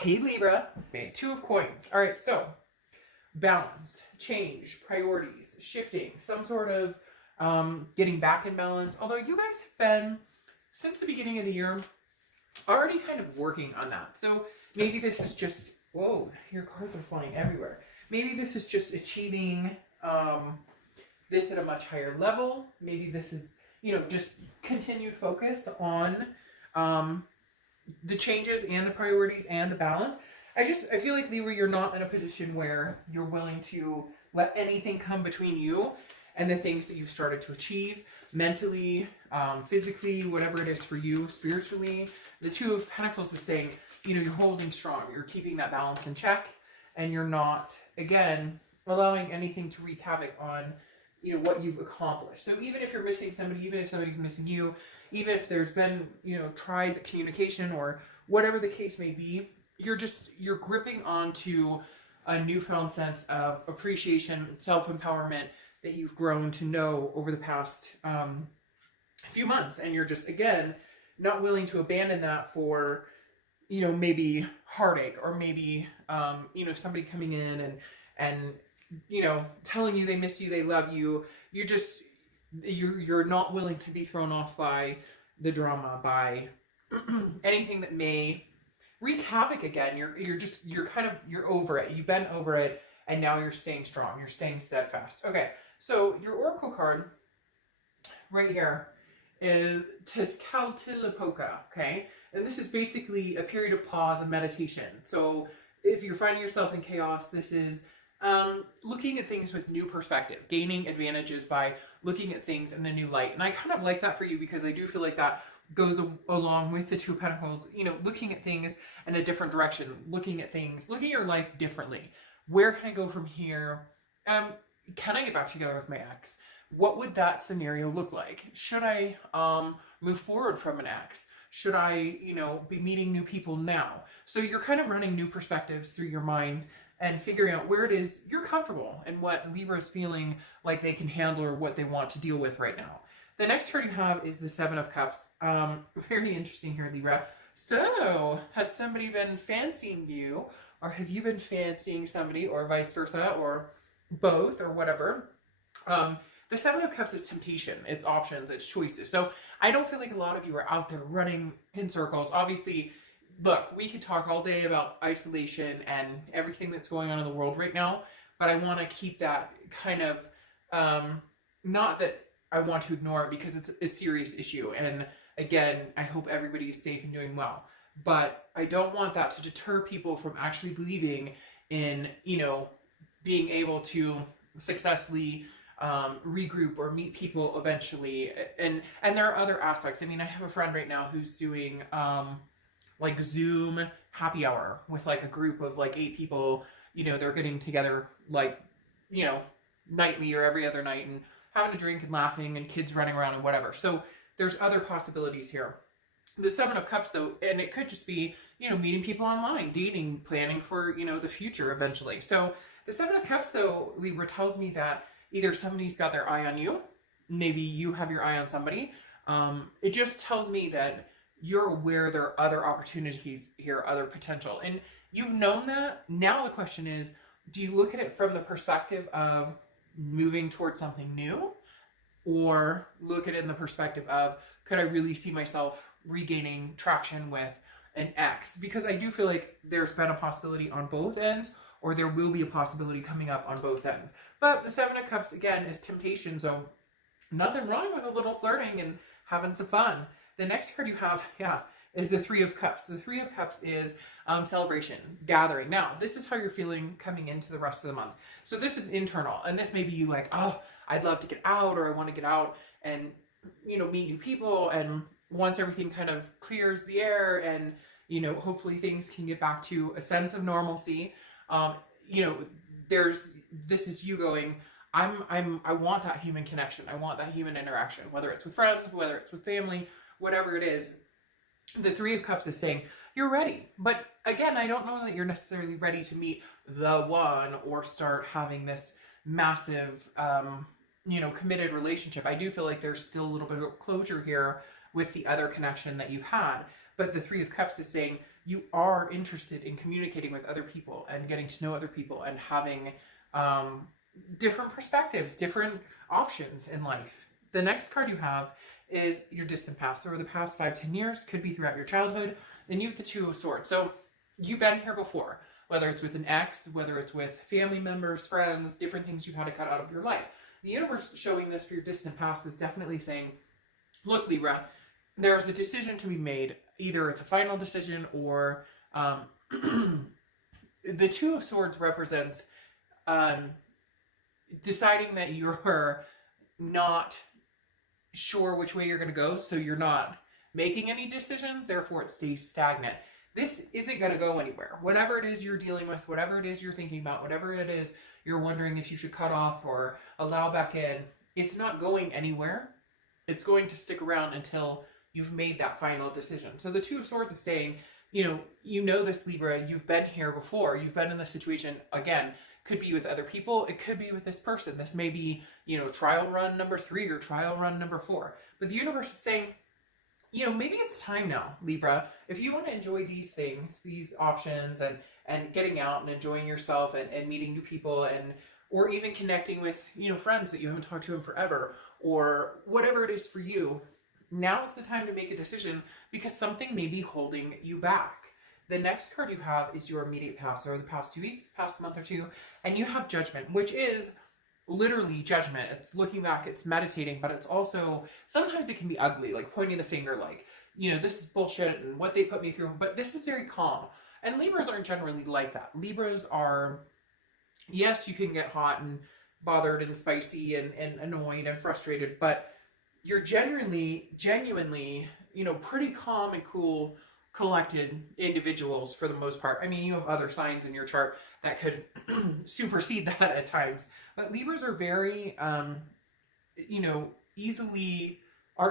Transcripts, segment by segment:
Hey Libra, big Two of Coins. All right, so balance, change, priorities, shifting, some sort of getting back in balance. Although you guys have been, since the beginning of the year, already kind of working on that. So maybe this is just, whoa, your cards are flying everywhere. Maybe this is just achieving this at a much higher level. Maybe this is, just continued focus on the changes and the priorities and the balance. I feel like, Libra, you're not in a position where you're willing to let anything come between you and the things that you've started to achieve mentally, physically, whatever it is for you, spiritually. The Two of Pentacles is saying, you're holding strong, you're keeping that balance in check, and you're not, again, allowing anything to wreak havoc on, what you've accomplished. So even if you're missing somebody, even if somebody's missing you, even if there's been, tries at communication or whatever the case may be, you're gripping onto a newfound sense of appreciation, self-empowerment that you've grown to know over the past few months. And you're just, again, not willing to abandon that for, maybe heartache or maybe, somebody coming in and telling you they miss you, they love you. You're not willing to be thrown off by the drama, by anything that may wreak havoc again. You're over it. You've been over it, and now you're staying strong. You're staying steadfast. Okay, so your oracle card right here is Tezcatlipoca, okay? And this is basically a period of pause and meditation. So if you're finding yourself in chaos, this is looking at things with new perspective, gaining advantages by looking at things in a new light. And I kind of like that for you because I do feel like that goes along with the Two of Pentacles, looking at things in a different direction, looking at your life differently. Where can I go from here? Can I get back together with my ex? What would that scenario look like? Should I move forward from an ex? Should I, be meeting new people now? So you're kind of running new perspectives through your mind and figuring out where it is you're comfortable and what Libra is feeling like they can handle or what they want to deal with right now. The next card you have is the Seven of Cups. Very interesting here, Libra. So, has somebody been fancying you, or have you been fancying somebody, or vice versa, or both, or whatever? The Seven of Cups is temptation, it's options, it's choices. So I don't feel like a lot of you are out there running in circles. Obviously, look, we could talk all day about isolation and everything that's going on in the world right now, but I want to keep that kind of, not that I want to ignore it because it's a serious issue. And again, I hope everybody is safe and doing well. But I don't want that to deter people from actually believing in, being able to successfully regroup or meet people eventually. And there are other aspects. I mean, I have a friend right now who's doing like Zoom happy hour with like a group of like 8 people. They're getting together like, nightly or every other night and having a drink and laughing and kids running around and whatever. So there's other possibilities here. The Seven of Cups though, and it could just be, meeting people online, dating, planning for, the future eventually. So the Seven of Cups though, Libra, tells me that either somebody's got their eye on you, maybe you have your eye on somebody. It just tells me that you're aware there are other opportunities here, other potential. And you've known that. Now the question is, do you look at it from the perspective of moving towards something new? Or look at it in the perspective of, could I really see myself regaining traction with an ex? Because I do feel like there's been a possibility on both ends, or there will be a possibility coming up on both ends. But the Seven of Cups, again, is temptation. So nothing wrong with a little flirting and having some fun. The next card you have, is the Three of Cups. The Three of Cups is celebration, gathering. Now, this is how you're feeling coming into the rest of the month. So this is internal. And this may be you like, oh, I'd love to get out, or I want to get out and, meet new people. And once everything kind of clears the air and, hopefully things can get back to a sense of normalcy, this is you going, I want that human connection. I want that human interaction, whether it's with friends, whether it's with family, whatever it is. The Three of Cups is saying you're ready. But again, I don't know that you're necessarily ready to meet the one or start having this massive, committed relationship. I do feel like there's still a little bit of closure here with the other connection that you've had. But the Three of Cups is saying you are interested in communicating with other people and getting to know other people and having different perspectives, different options in life. The next card you have is your distant past. Over the past 5-10 years, could be throughout your childhood. Then you have the Two of Swords. So you've been here before, whether it's with an ex, whether it's with family members, friends, different things you've had to cut out of your life. The universe showing this for your distant past is definitely saying, look, Libra, there's a decision to be made. Either it's a final decision or the Two of Swords represents deciding that you're not sure which way you're going to go, so you're not making any decision, therefore it stays stagnant. This isn't going to go anywhere. Whatever it is you're dealing with, whatever it is you're thinking about, whatever it is you're wondering if you should cut off or allow back in, it's not going anywhere. It's going to stick around until you've made that final decision. So the Two of Swords is saying, you know this, Libra, you've been here before. You've been in this situation, again, could be with other people. It could be with this person. This may be, trial run number 3 or trial run number 4. But the universe is saying, maybe it's time now, Libra. If you want to enjoy these things, these options, and getting out and enjoying yourself and meeting new people or even connecting with, friends that you haven't talked to in forever, or whatever it is for you, now's the time to make a decision because something may be holding you back. The next card you have is your immediate past, or the past 2 weeks, past month or two, and you have Judgment, which is literally judgment. It's looking back, it's meditating, but it's also, sometimes it can be ugly, like pointing the finger, like, this is bullshit and what they put me through, but this is very calm. And Libras aren't generally like that. Libras are, yes, you can get hot and bothered and spicy and annoyed and frustrated, but you're genuinely, pretty calm and cool, collected individuals for the most part. I mean, you have other signs in your chart that could supersede that at times, but Libras are very,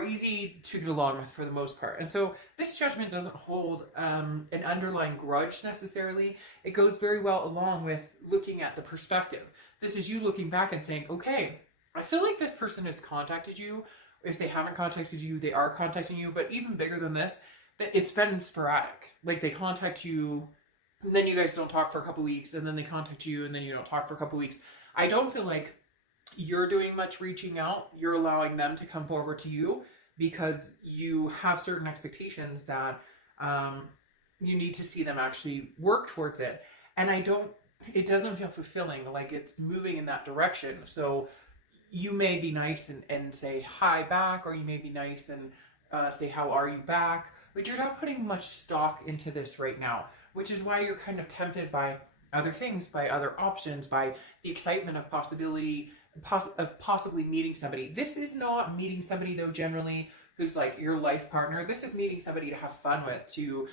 easy to get along with for the most part. And so this Judgment doesn't hold an underlying grudge necessarily. It goes very well along with looking at the perspective. This is you looking back and saying, okay, I feel like this person has contacted you. If they haven't contacted you, they are contacting you. But even bigger than this, it's been sporadic. Like they contact you, and then you guys don't talk for a couple weeks, and then they contact you, and then you don't talk for a couple weeks. I don't feel like you're doing much reaching out. You're allowing them to come forward to you because you have certain expectations that you need to see them actually work towards it. And it doesn't feel fulfilling, like it's moving in that direction. So you may be nice and say hi back, or you may be nice and say, how are you back? But you're not putting much stock into this right now, which is why you're kind of tempted by other things, by other options, by the excitement of possibility, of possibly meeting somebody. This is not meeting somebody, though, generally, who's like your life partner. This is meeting somebody to have fun with, to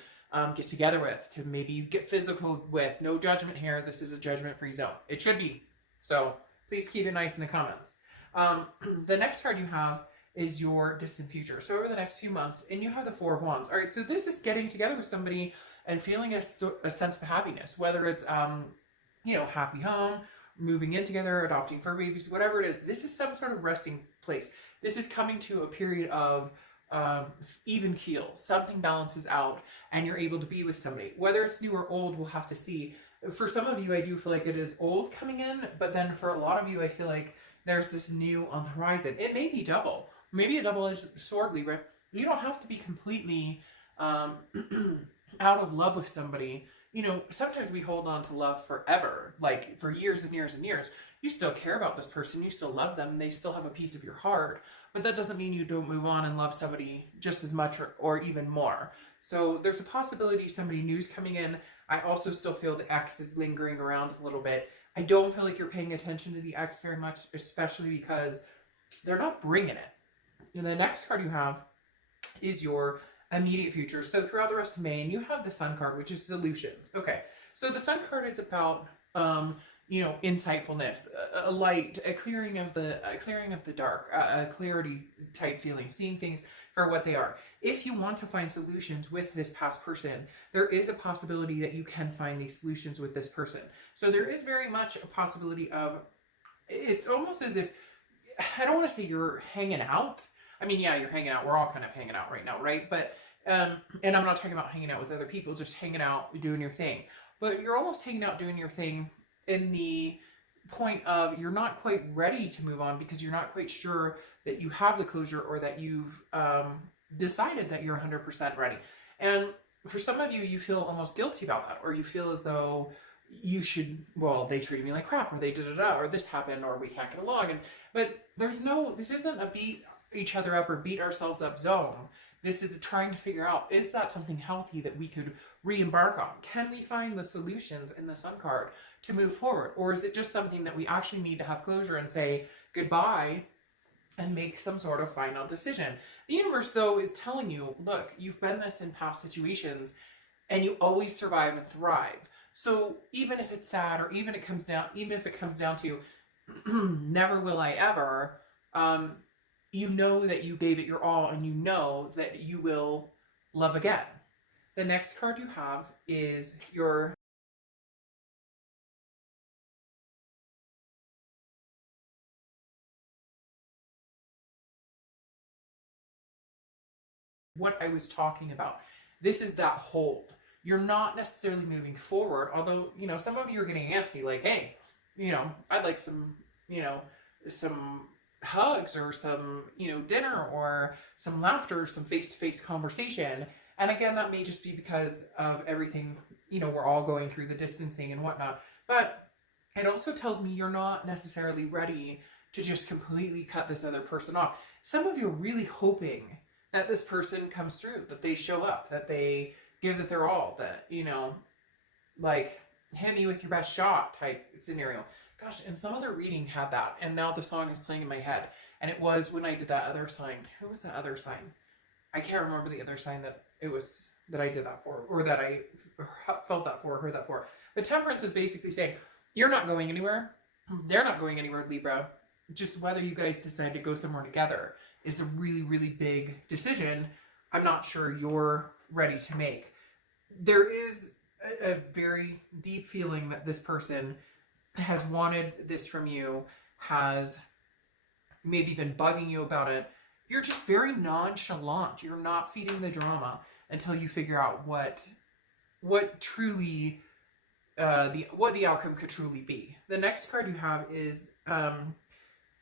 get together with, to maybe get physical with. No judgment here. This is a judgment-free zone. It should be. So please keep it nice in the comments. The next card you have is your distant future. So over the next few months, and you have the Four of Wands. All right, so this is getting together with somebody and feeling a sense of happiness, whether it's, happy home, moving in together, adopting fur babies, whatever it is. This is some sort of resting place. This is coming to a period of even keel. Something balances out and you're able to be with somebody. Whether it's new or old, we'll have to see. For some of you, I do feel like it is old coming in, but then for a lot of you, I feel like there's this new on the horizon. It may be double. Maybe a double-edged sword, Libra. You don't have to be completely out of love with somebody. Sometimes we hold on to love forever, like for years and years and years. You still care about this person, you still love them, they still have a piece of your heart, but that doesn't mean you don't move on and love somebody just as much or even more. So there's a possibility somebody new's coming in. I also still feel the ex is lingering around a little bit. I don't feel like you're paying attention to the ex very much, especially because they're not bringing it. And the next card you have is your immediate future. So throughout the rest of May, and you have the Sun card, which is solutions. Okay, so the Sun card is about insightfulness, a light, a clearing of the dark, a clarity type feeling, seeing things for what they are. If you want to find solutions with this past person, there is a possibility that you can find these solutions with this person. So there is very much a possibility of, it's almost as if, I don't want to say you're hanging out. I mean, yeah, you're hanging out. We're all kind of hanging out right now, right? But And I'm not talking about hanging out with other people, just hanging out, doing your thing. But you're almost hanging out, doing your thing in the point of you're not quite ready to move on because you're not quite sure that you have the closure or that you've decided that you're 100% ready. And for some of you, you feel almost guilty about that, or you feel as though you should, well, they treated me like crap, or they da-da-da, or this happened, or we can't get along. But there's no, this isn't a beat each other up or beat ourselves up zone. This is trying to figure out, is that something healthy that we could re-embark on? Can we find the solutions in the Sun card to move forward? Or is it just something that we actually need to have closure and say goodbye and make some sort of final decision? The universe, though, is telling you, look, you've been this in past situations and you always survive and thrive. So even if it's sad, or even if it comes down to never will I ever, you know that you gave it your all, and you know that you will love again. The next card you have is your what I was talking about. This is that hold. You're not necessarily moving forward, although, you know, some of you are getting antsy, like, hey, you know, I'd like some, you know, some hugs or some, you know, dinner or some laughter, some face-to-face conversation. And again, that may just be because of everything, you know, we're all going through the distancing and whatnot. But it also tells me you're not necessarily ready to just completely cut this other person off. Some of you are really hoping that this person comes through, that they show up, that they give it their all, that, you know, like, hit me with your best shot type scenario. Gosh, and some other reading had that, and now the song is playing in my head. And it was when I did that other sign. Who was that other sign? I can't remember the other sign that it was, that I did that for, or that I felt that for, heard that for. But Temperance is basically saying, you're not going anywhere. They're not going anywhere, Libra. Just whether you guys decide to go somewhere together is a really, really big decision I'm not sure you're ready to make. There is a very deep feeling that this person has wanted this from you, has maybe been bugging you about it. You're just very nonchalant. You're not feeding the drama until you figure out what truly what the outcome could truly be. The next card you have is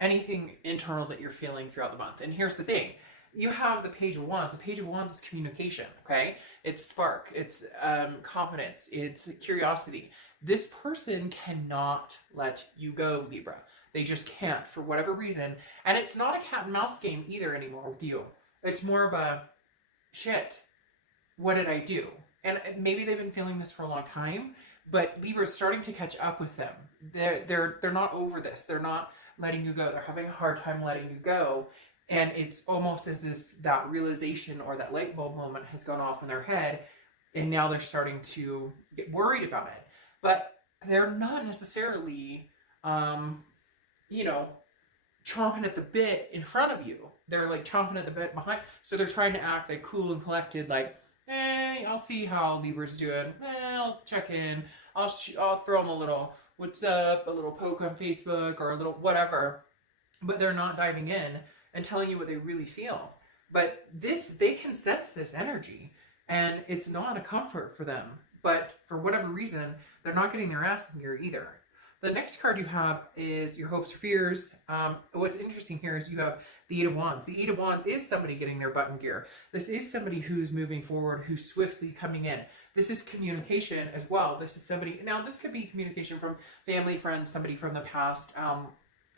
anything internal that you're feeling throughout the month. And here's the thing. You have the Page of Wands. The Page of Wands is communication, okay? It's spark, it's confidence, it's curiosity. This person cannot let you go, Libra. They just can't for whatever reason. And it's not a cat and mouse game either anymore with you. It's more of a, shit, what did I do? And maybe they've been feeling this for a long time, but Libra's starting to catch up with them. They're not over this. They're not letting you go. They're having a hard time letting you go. And it's almost as if that realization or that light bulb moment has gone off in their head, and now they're starting to get worried about it. But they're not necessarily, you know, chomping at the bit in front of you. They're like chomping at the bit behind. So they're trying to act like cool and collected, like, hey, I'll see how Libra's doing. I'll check in. I'll throw them a little what's up, a little poke on Facebook, or a little whatever. But they're not diving in and telling you what they really feel. But they can sense this energy, and it's not a comfort for them. But for whatever reason, they're not getting their ass in gear either. The next card you have is your hopes or fears. What's interesting here is you have the Eight of Wands. The Eight of Wands is somebody getting their butt in gear. This is somebody who's moving forward, who's swiftly coming in. This is communication as well. This is somebody, now this could be communication from family, friends, somebody from the past,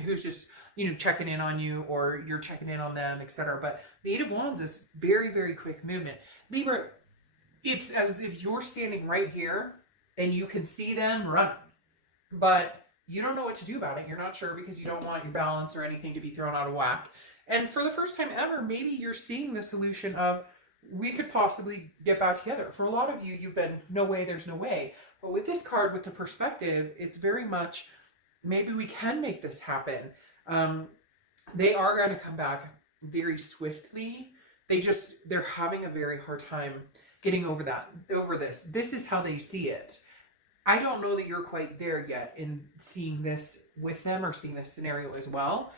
who's just, you know, checking in on you, or you're checking in on them, etc. But the Eight of Wands is very, very quick movement. Libra, it's as if you're standing right here and you can see them running, but you don't know what to do about it. You're not sure because you don't want your balance or anything to be thrown out of whack. And for the first time ever, maybe you're seeing the solution of, we could possibly get back together. For a lot of you, you've been, no way, there's no way. But with this card, with the perspective, it's very much, maybe we can make this happen. They are going to come back very swiftly. They're having a very hard time getting over this. This is how they see it. I don't know that you're quite there yet in seeing this with them or seeing this scenario as well,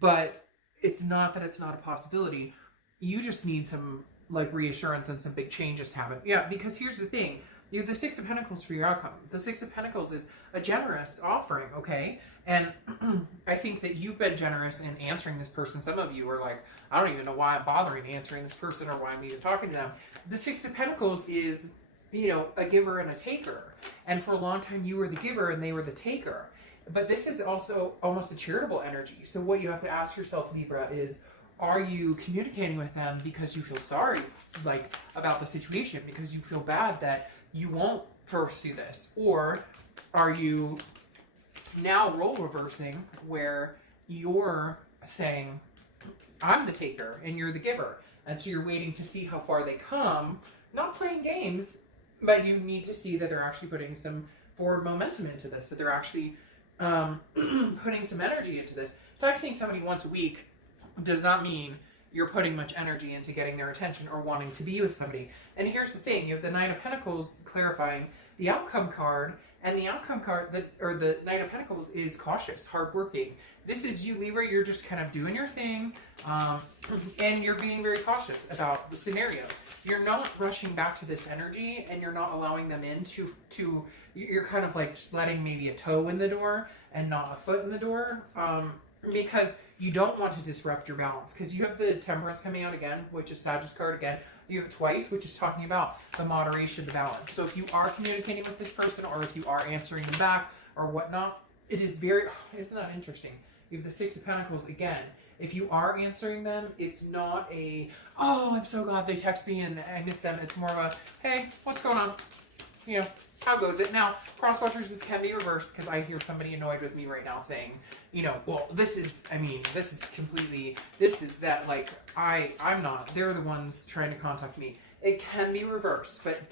but it's not that it's not a possibility. You just need some like reassurance and some big changes to happen. Yeah, because here's the thing. You have the Six of Pentacles for your outcome. The Six of Pentacles is a generous offering, okay? And I think that you've been generous in answering this person. Some of you are like, I don't even know why I'm bothering answering this person or why I'm even talking to them. The Six of Pentacles is, you know, a giver and a taker. And for a long time, you were the giver and they were the taker. But this is also almost a charitable energy. So what you have to ask yourself, Libra, is, are you communicating with them because you feel sorry, like, about the situation, because you feel bad that you won't pursue this? Or are you now role reversing where you're saying, I'm the taker and you're the giver? And so you're waiting to see how far they come, not playing games, but you need to see that they're actually putting some forward momentum into this, that they're actually putting some energy into this. Texting somebody once a week does not mean you're putting much energy into getting their attention or wanting to be with somebody. And here's the thing, you have the Nine of Pentacles clarifying the outcome card, and the outcome card, the Knight of Pentacles, is cautious, hardworking. This is you, Libra. You're just kind of doing your thing, and you're being very cautious about the scenario. You're not rushing back to this energy, and you're not allowing them in to you're kind of like just letting maybe a toe in the door and not a foot in the door, because you don't want to disrupt your balance. Because you have the Temperance coming out again, which is Sagittarius card again. You have it twice, which is talking about the moderation, the balance. So if you are communicating with this person, or if you are answering them back or whatnot, it is very, isn't that interesting? You have the Six of Pentacles again. If you are answering them, it's not a, oh, I'm so glad they text me and I miss them. It's more of a, hey, what's going on? You know, how goes it? Now, cross-watchers, this can be reversed, because I hear somebody annoyed with me right now saying, you know, well, this is, I mean, this is completely, this is that, like, I'm not. They're the ones trying to contact me. It can be reversed, but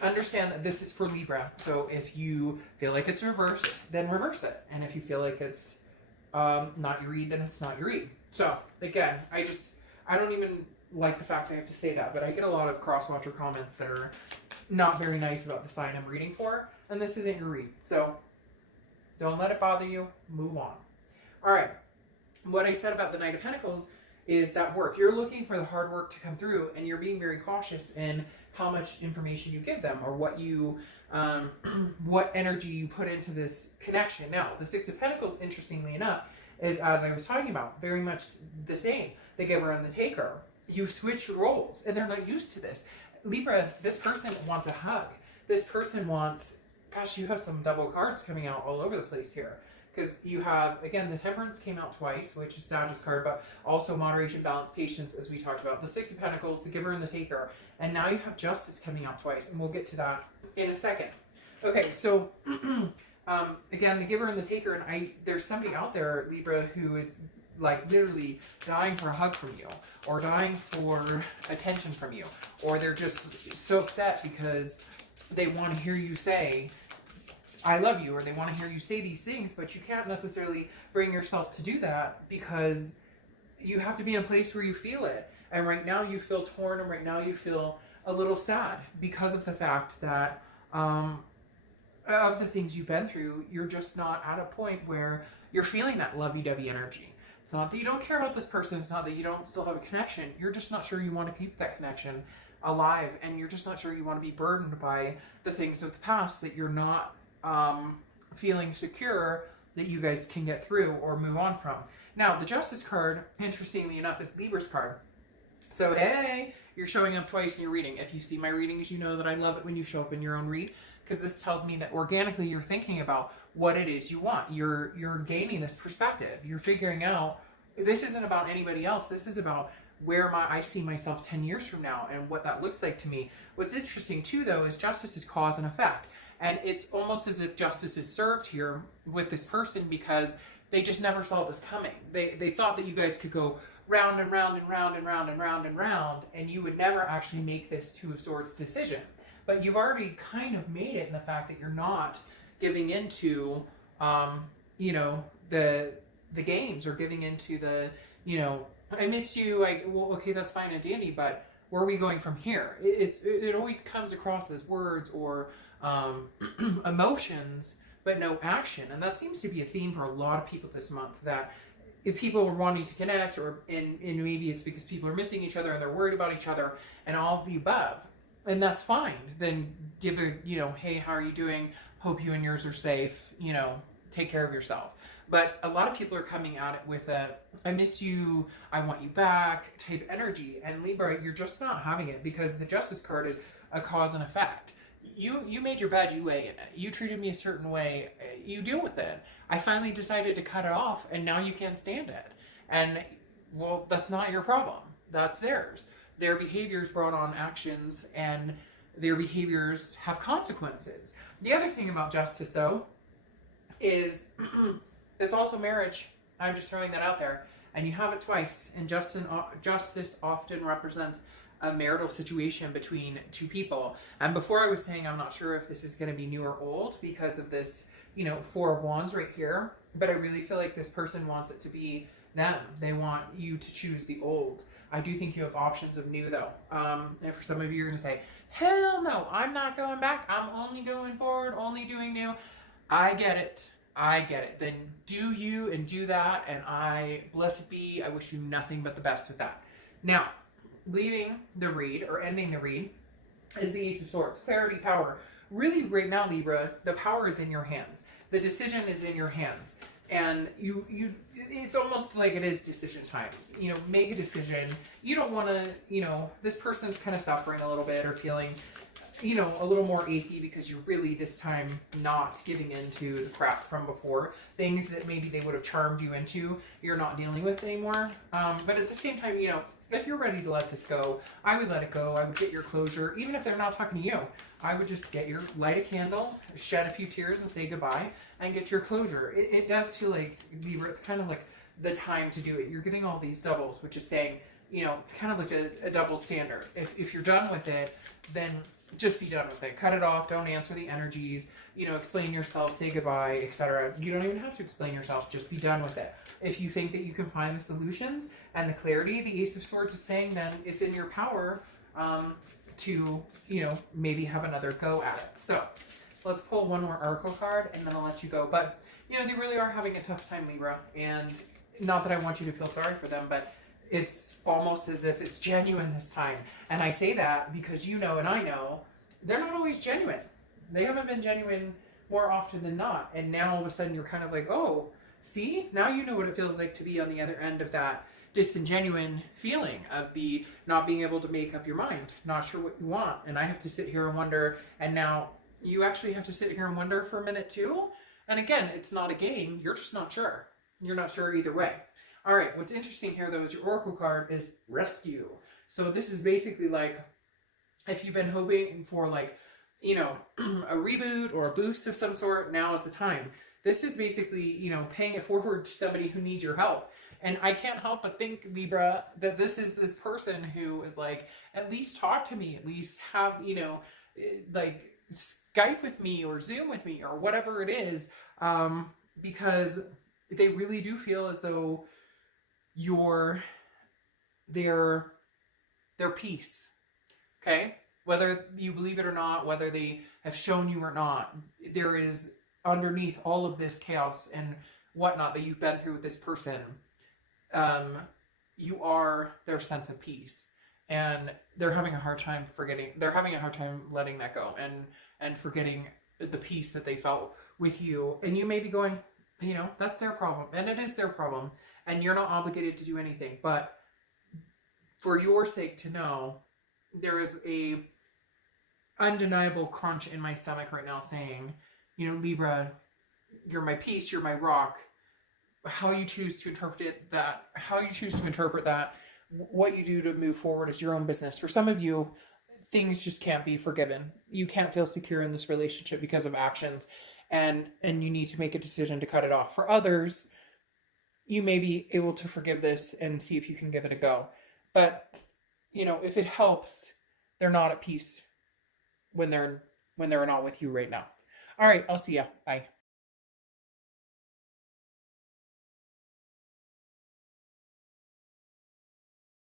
understand that this is for Libra. So if you feel like it's reversed, then reverse it. And if you feel like it's not your read, then it's not your read. So, again, I don't even like the fact I have to say that, but I get a lot of cross-watcher comments that are not very nice about the sign I'm reading for, and this isn't your read. So don't let it bother you. Move on. All right. What I said about the Knight of Pentacles is that work. You're looking for the hard work to come through, and you're being very cautious in how much information you give them, or what you, what energy you put into this connection. Now, the Six of Pentacles, interestingly enough, is, as I was talking about, very much the same. The giver and the taker. You switch roles, and they're not used to this. Libra, this person wants a hug. This person wants, gosh, you have some double cards coming out all over the place here. Because you have, again, the Temperance came out twice, which is Sagittarius card, but also moderation, balance, patience, as we talked about. The Six of Pentacles, the giver and the taker. And now you have Justice coming out twice, and we'll get to that in a second. Okay, so, again, the giver and the taker, and there's somebody out there, Libra, who is like literally dying for a hug from you, or dying for attention from you, or they're just so upset because they want to hear you say, I love you, or they want to hear you say these things, but you can't necessarily bring yourself to do that because you have to be in a place where you feel it. And right now you feel torn, and right now you feel a little sad because of the fact that of the things you've been through, you're just not at a point where you're feeling that lovey-dovey energy. It's not that you don't care about this person. It's not that you don't still have a connection. You're just not sure you want to keep that connection alive. And you're just not sure you want to be burdened by the things of the past that you're not feeling secure that you guys can get through or move on from. Now, the Justice card, interestingly enough, is Libra's card. So, hey, you're showing up twice in your reading. If you see my readings, you know that I love it when you show up in your own read, because this tells me that organically you're thinking about what it is you want. You're gaining this perspective. You're figuring out, this isn't about anybody else. This is about where I see myself 10 years from now and what that looks like to me. What's interesting too, though, is justice is cause and effect. And it's almost as if justice is served here with this person because they just never saw this coming. They thought that you guys could go round and round and round and round and round and round, and you would never actually make this Two of Swords decision. But you've already kind of made it in the fact that you're not giving into, you know, the games, or giving into the, you know, I miss you. Well, okay, that's fine and dandy, but where are we going from here? It always comes across as words or emotions, but no action. And that seems to be a theme for a lot of people this month, that if people are wanting to connect, or and maybe it's because people are missing each other and they're worried about each other and all of the above, and that's fine. Then give a, hey, how are you doing? Hope you and yours are safe. Take care of yourself. But a lot of people are coming at it with a, I miss you, I want you back type energy. And Libra, you're just not having it, because the Justice card is a cause and effect. You made your bed, you lay in it. You treated me a certain way, you deal with it. I finally decided to cut it off, and now you can't stand it. And, well, that's not your problem. That's theirs. Their behaviors brought on actions, and their behaviors have consequences. The other thing about Justice, though, is it's also marriage. I'm just throwing that out there. And you have it twice. And Justice often represents a marital situation between two people. And before, I was saying I'm not sure if this is going to be new or old because of this, Four of Wands right here. But I really feel like this person wants it to be them. They want you to choose the old. I do think you have options of new, though. And for some of you, you're going to say, hell no, I'm not going back. I'm only going forward, only doing new. I get it. Then do you and do that. And blessed be, I wish you nothing but the best with that. Now, leaving the read, or ending the read, is the Ace of Swords. Clarity, power. Really, right now, Libra, the power is in your hands. The decision is in your hands. And it's almost like it is decision time. Make a decision. You don't want to, this person's kind of suffering a little bit, or feeling, a little more achy, because you're really this time not giving into the crap from before. Things that maybe they would have charmed you into, you're not dealing with anymore. But at the same time, if you're ready to let this go, I would let it go. I would get your closure. Even if they're not talking to you, I would just light a candle, shed a few tears and say goodbye, and get your closure. It does feel like, Libra, it's kind of like the time to do it. You're getting all these doubles, which is saying, it's kind of like a double standard. If you're done with it, then just be done with it. Cut it off. Don't answer the energies. Explain yourself, say goodbye, etc. You don't even have to explain yourself. Just be done with it. If you think that you can find the solutions and the clarity the Ace of Swords is saying, then it's in your power to, maybe have another go at it. So let's pull one more oracle card, and then I'll let you go. But, they really are having a tough time, Libra. And not that I want you to feel sorry for them, but it's almost as if it's genuine this time. And I say that because and I know they're not always genuine. They haven't been genuine more often than not. And now all of a sudden you're kind of like, oh, see? Now you know what it feels like to be on the other end of that disingenuine feeling of the not being able to make up your mind, not sure what you want. And I have to sit here and wonder. And now you actually have to sit here and wonder for a minute too. And again, it's not a game. You're just not sure. You're not sure either way. All right, what's interesting here, though, is your oracle card is rescue. So this is basically like, if you've been hoping for, like, a reboot or a boost of some sort, now is the time. This is basically, paying it forward to somebody who needs your help. And I can't help but think, Libra, that this is this person who is like, at least talk to me, at least have, like, Skype with me or Zoom with me or whatever it is, because they really do feel as though you're their peace. Okay? Whether you believe it or not, whether they have shown you or not, there is underneath all of this chaos and whatnot that you've been through with this person, you are their sense of peace. And they're having a hard time letting that go and forgetting the peace that they felt with you. And you may be going, that's their problem. And it is their problem. And you're not obligated to do anything. But for your sake to know, there is a undeniable crunch in my stomach right now saying, Libra, you're my peace, you're my rock. How you choose to interpret that, what you do to move forward is your own business. For some of you, things just can't be forgiven. You can't feel secure in this relationship because of actions, and you need to make a decision to cut it off. For others, you may be able to forgive this and see if you can give it a go. But, if it helps, they're not at peace when they're not with you right now. All right, I'll see ya. Bye.